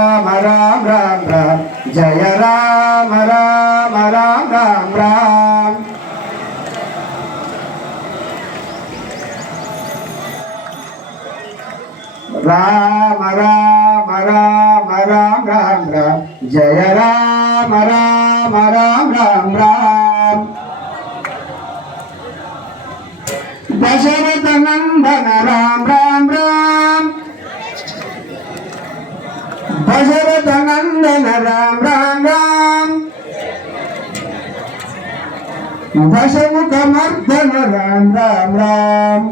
రామ రామ రామ రామ జయ రామ రామ రామ రామ రామ రామ రామ రామ రామ రామ రామ జయ రామ రామ రామ రామ రామ దశరథ నందన రామ రామ రామ దశరథ నందన రామ రామ రామ దశముఖ మర్దన రామ రామ.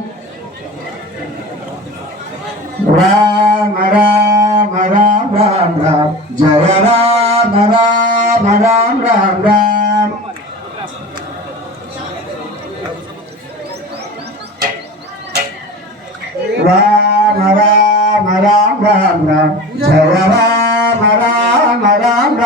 రామ రామ రామ రామ రామ రామ జయ రామ రామ రామ రామ రామ. రామ రామ రామ రామ రామ. జయ రామ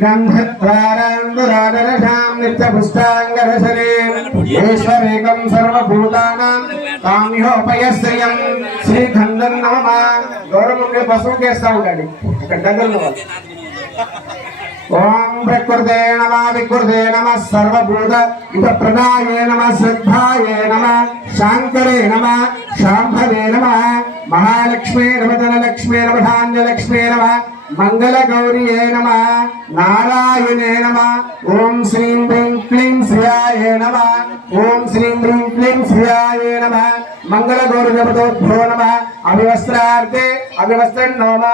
गन्धद्वाराङ्गुरादरसां नित्यपुष्टाङ्गरसनीम् ईश्वरेकं सर्वभूतानां काम्योपयश्रियं श्रीखण्डं नमः गौरवमुखे बसव केस्ता ఉండండి దగ్గరలో ఓం ప్రకృతే నమ వికృతే నమ సర్వభూత ఇత ప్రదాయే నమ శ్రద్ధాయే నమ శాంకరే నమ శాంభవే నమ మహాలక్ష్మే నమ ధనలక్ష్మే నమ ధాన్యలక్ష్మే నమ మంగళ గౌరియే నమ నారాయణే నమ ఓం శ్రీం హ్రీం క్లీం శ్రియాయ నమ ఓం శ్రీం హ్రీం క్లీం శ్రియాయ నమ. మంగళ గౌరి జపతోభ్యో నమ. అవివస్త్రార్థే అవివస్త్రం నోమ.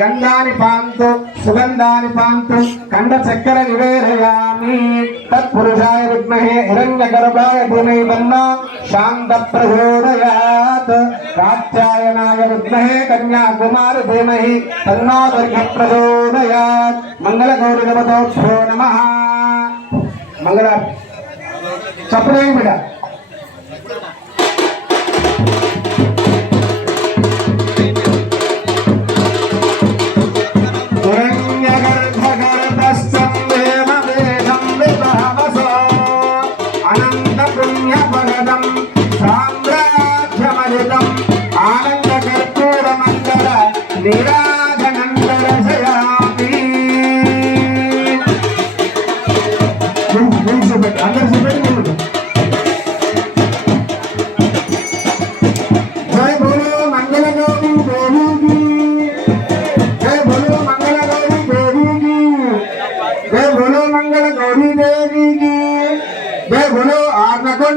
గంధాని పాంతు సుగంధాని పాంతు కండ చక్కెర నివేదయామి. తత్పురుషాయ విద్మహే హిరణ్య గర్భాయ భూమి తన్న శాంత ప్రచోదయాత్ కాత్యాయనాయ విద్మహే కన్యాకుమారి ధీమహి తన్నో దుర్గ ప్రచోదయాత్ మంగళ గౌరి నమతోభ్యో నమః. మంగళ చప్పుడే బిడ్డ.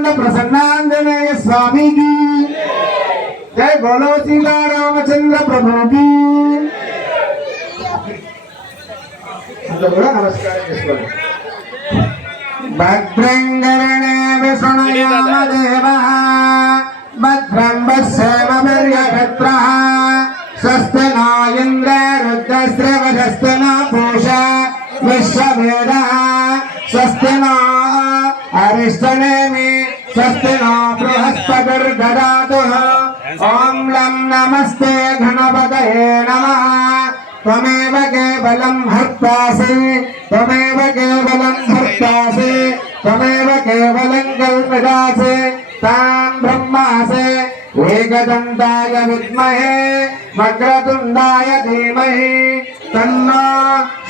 బ్రహ్మానంద ప్రసన్నాంజనేయ స్వామికి జై బోలో సీతారామచంద్ర ప్రభుకి కూడా నమస్కారం చేసుకోండి. భద్రంగరణే విష్ణుయామదేవ పూష విశ్వవేద స్వస్తినా अरिष्टनेमि स्वस्ति नो बृहस्पतिर्ददातु ॐ लं नमस्ते गणपतये नमः त्वमेव केवलं हर्तासि त्वमेव केवलं हर्तासि त्वमेव केवलं कल्पदासि तां ब्रह्मासि एकदन्ताय विद्महे वक्रतुण्डाय धीमहि तन्नो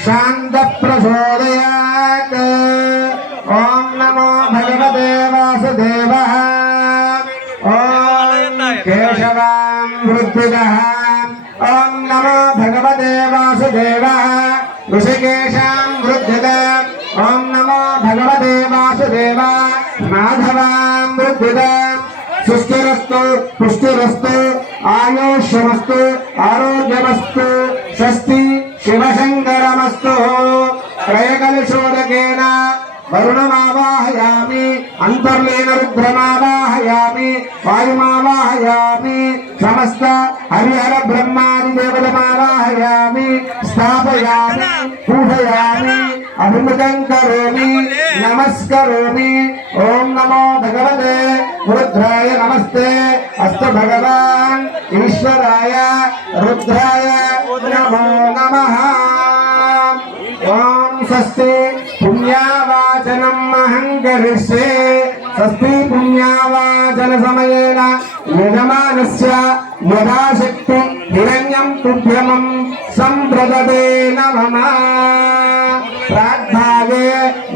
शान्तप्रचोदयात् ఓం నమో భగవతే వాసుదేవ. ఓం కేశవాం వృత్తిద ఓం నమో భగవతే వాసుదేవ. ఋషికేశాం వృద్ధిద ఓం నమో భగవతే వాసుదేవ. మాధవాం వృద్ధిద సుస్థిరస్తు పుష్టిరస్తు ఆయుష్యమస్తు ఆరోగ్యమస్తు స్వస్తి శివశంకరమస్తు. त्रयकलशोदकेन వరుణమావాహయామి అంతర్లీన రుద్రమావాహయామి వాయుమావాహయామి సమస్త హరిహర బ్రహ్మాది దేవతమావాహయామి స్థాపయామి పూజయామి అభిమృతం కరోమి నమస్కరోమి ఓం నమో భగవతే రుద్రాయ నమస్తే అస్త భగవాన్ ఈశ్వరాయ రుద్రాయ అహం కరిష్యే స్వస్తి పుణ్యావాచన సమయేన యజమానస్య యథాశక్తి హిరణ్యం తుభ్యమం సంప్రదతే నమః. ప్రాగ్భాగే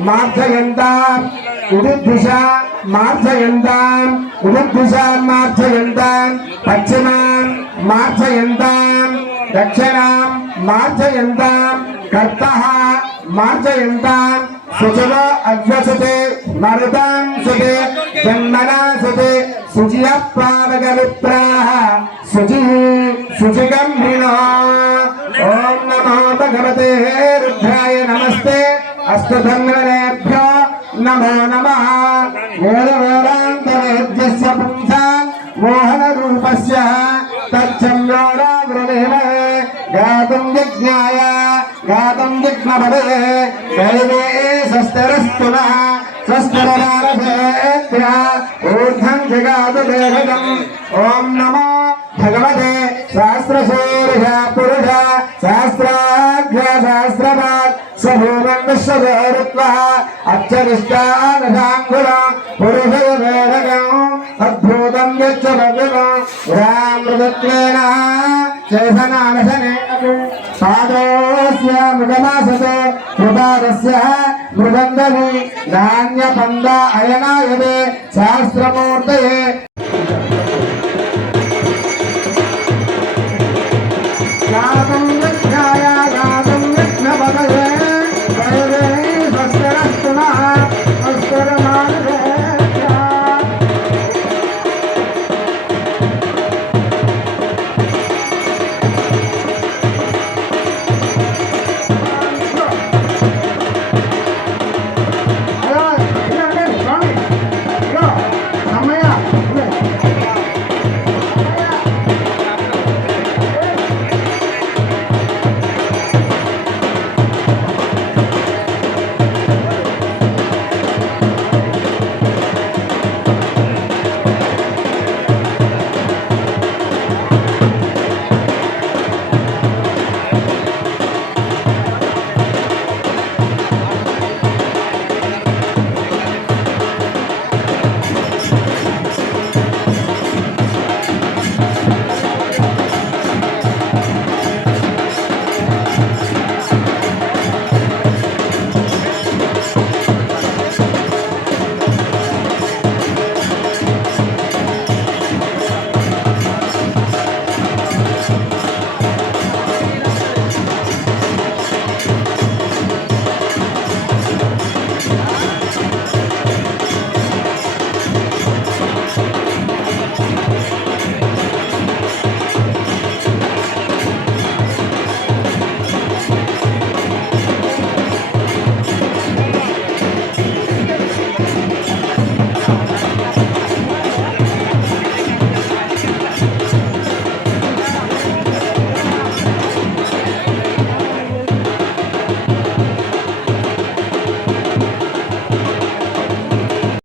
మార్చయంతాం ఉదిద్దిశ మార్చయంతాం ఉదిద్దిశాం మార్చయంతాం పశ్చిమాం మార్చయంతాం దక్షిణాం सजवा अग्वसते मरुतां सते, जन्मना सते सुजियप्पावगविप्राः सुजिः सुजिगम्भिणः ॐ नमो भगवते रुद्राय नमस्ते। अष्टधन्वनेभ्यो नमो नमः। वेदवेदान्तवेद्यस्य पुंसां, मोहनरूपस्य तच्छन्दोराग्रणेन गातुं यज्ञाय। గాతం యజ్ఞాయ గాతుం యజ్ఞపదే దైవే స్వస్తిరస్తు నః ఊర్ధ్వం జగాదు దేహజం. ఓం నమో భగవతే శాస్త్రశీర్ష పురుష శాస్త్రాఘ్ర శాస్త్రవాన్ సభూమం విశ్వదేరుత్వ అచ్చరిష్టానశాంగుల పురుష వేదగం అద్భుతం యచ్చమగ్రం రామృతత్వేన చేసనానశనే పాదోస్య మృగమాసతో కృపాదస్య మృదంగని నాణ్యపంద అయనాయదే శాస్త్రమూర్తయే